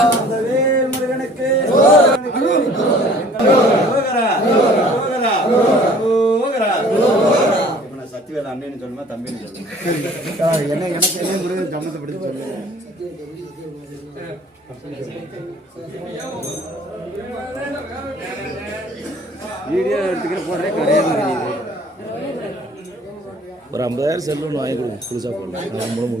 அந்த வேல் முருகனுக்கு சத்திவேல் அண்ணன்னு சொல்லுமா தம்பின்னு சொல்லுங்க. என்ன எனக்கு என்ன முருகன் சம்மந்தப்படுத்தி சொல்லு. வீடியோ எடுத்துக்கிற போறே கிடையாது. ஒரு 50,000 செல்லு வாங்கி கொடுங்க. புதுசாக போடலாம். முழு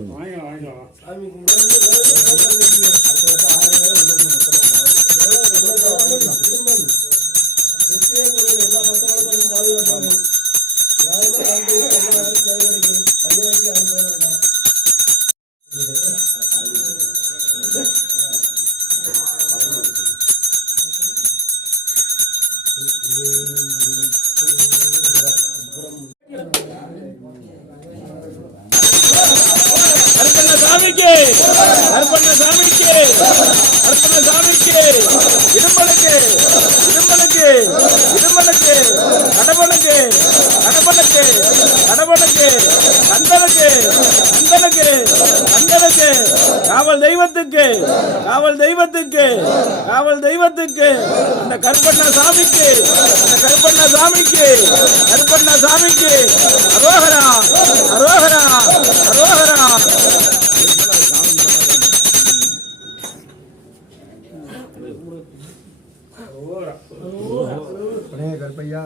சாமிக்கு அர்ப்பண சாமிக்கு அர்ப்பண சாமிக்கு இடும்பனுக்கு இடும்பனுக்கு இடும்பனுக்கு கடம்பனுக்கு கடம்பனுக்கு கடம்பனுக்கு கந்தனுக்கு கந்தனுக்கு கந்தனுக்கு காவல் தெய்வத்துக்கு காவல் தெய்வத்துக்கு காவல் தெய்வத்துக்கு அந்த கருப்பண்ண சாமிக்கு அந்த கருப்பண்ண சாமிக்கு கருப்பண்ண சாமிக்கு அரோகரா அரோகரா அரோகரா. கருப்பையா